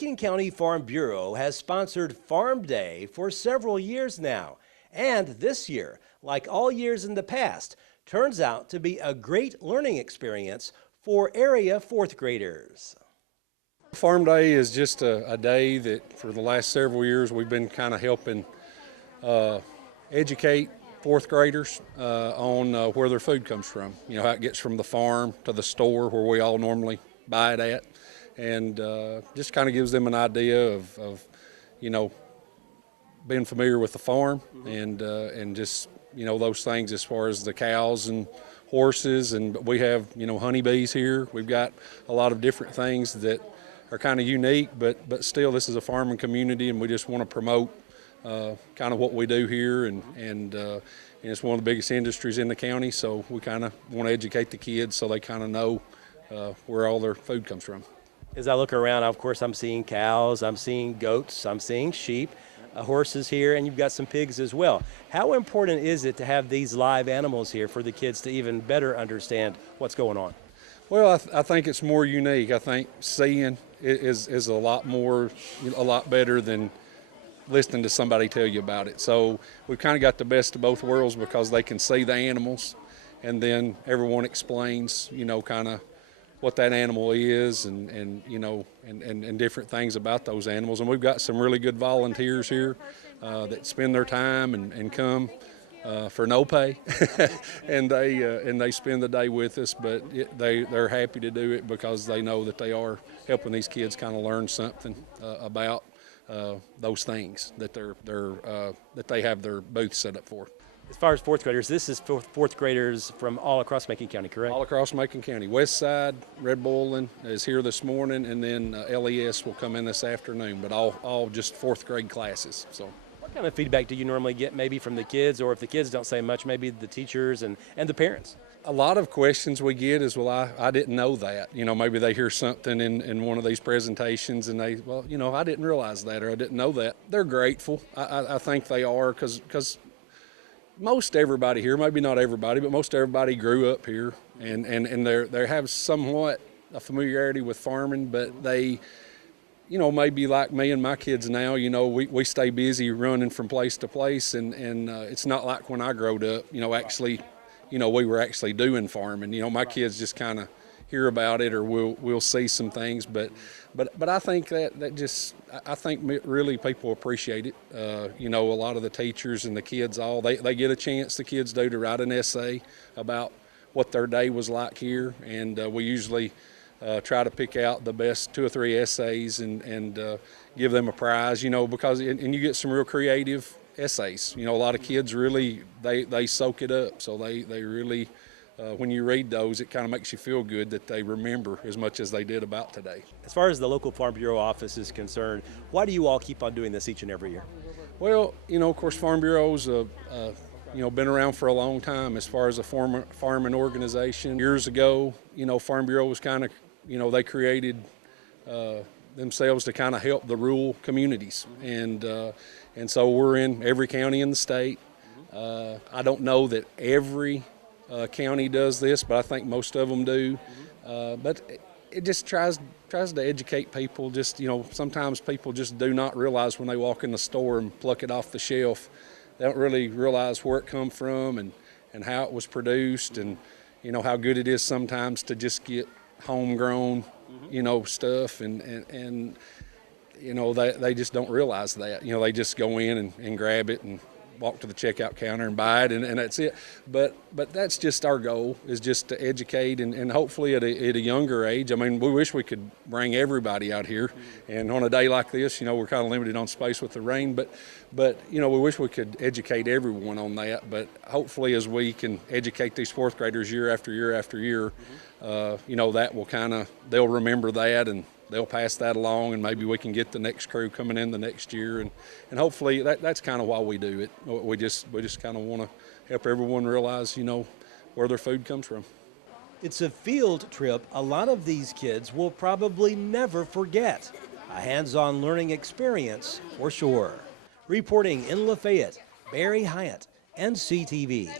Macon County Farm Bureau has sponsored Farm Day for several years now, and this year, like all years in the past, turns out to be a great learning experience for area fourth graders. Farm Day is just a day that for the last several years we've been kind of helping educate fourth graders on where their food comes from. You know, how it gets from the farm to the store where we all normally buy it at, and just kind of gives them an idea of you know, being familiar with the farm and just, you know, those things as far as the cows and horses. And we have, you know, honeybees here. We've got a lot of different things that are kind of unique, but still this is a farming community, and we just want to promote kind of what we do here, and it's one of the biggest industries in the county, so we kind of want to educate the kids so they kind of know where all their food comes from. As I look around, of course, I'm seeing cows, I'm seeing goats, I'm seeing sheep, horses here, and you've got some pigs as well. How important is it to have these live animals here for the kids to even better understand what's going on? Well, I think it's more unique. I think seeing is a lot better than listening to somebody tell you about it. So we've kind of got the best of both worlds because they can see the animals, and then everyone explains, you know, kind of what that animal is, and you know, and different things about those animals. And we've got some really good volunteers here that spend their time and come for no pay, and they spend the day with us. But they're happy to do it because they know that they are helping these kids kind of learn something about those things that that they have their booth set up for. As far as fourth graders, this is fourth graders from all across Macon County, correct? All across Macon County. West Side, Red Boiling is here this morning, and then LES will come in this afternoon, but all just fourth grade classes. So, what kind of feedback do you normally get maybe from the kids, or if the kids don't say much, maybe the teachers and the parents? A lot of questions we get is, well, I didn't know that. You know, maybe they hear something in one of these presentations and they, well, you know, I didn't realize that, or I didn't know that. They're grateful. I think they are, because most everybody here, maybe not everybody, but most everybody grew up here, and they have somewhat a familiarity with farming, but they, you know, maybe like me and my kids now, you know, we stay busy running from place to place, and it's not like when I growed up, you know, actually, you know, we were actually doing farming. You know, my kids just kind of hear about it, or we'll see some things, but I think that just, I think really people appreciate it. You know, a lot of the teachers and the kids, they get a chance, the kids do, to write an essay about what their day was like here, and we usually try to pick out the best 2 or 3 essays and give them a prize, you know, because, and you get some real creative essays. You know, a lot of kids really, they soak it up, so they really, when you read those, it kind of makes you feel good that they remember as much as they did about today. As far as the local Farm Bureau office is concerned, why do you all keep on doing this each and every year? Well, you know, of course, Farm Bureau's you know, been around for a long time as far as a farming organization. Years ago, you know, Farm Bureau was kind of, you know, they created themselves to kind of help the rural communities, and so we're in every county in the state. I don't know that every county does this, but I think most of them do. But it just tries to educate people. Just, you know, sometimes people just do not realize when they walk in the store and pluck it off the shelf, they don't really realize where it come from and how it was produced, and, you know, how good it is sometimes to just get homegrown, you know, stuff, and you know, they just don't realize that. You know, they just go in and grab it and walk to the checkout counter and buy it, and that's it. But that's just our goal, is just to educate, and hopefully at a younger age. I mean, we wish we could bring everybody out here, and on a day like this, you know, we're kind of limited on space with the rain, but you know, we wish we could educate everyone on that. But hopefully, as we can educate these fourth graders year after year after year, you know, that will they'll remember that, and they'll pass that along, and maybe we can get the next crew coming in the next year, and hopefully that's kind of why we do it. We just kind of want to help everyone realize, you know, where their food comes from. It's a field trip a lot of these kids will probably never forget. A hands-on learning experience for sure. Reporting in Lafayette, Barry Hyatt, NCTV.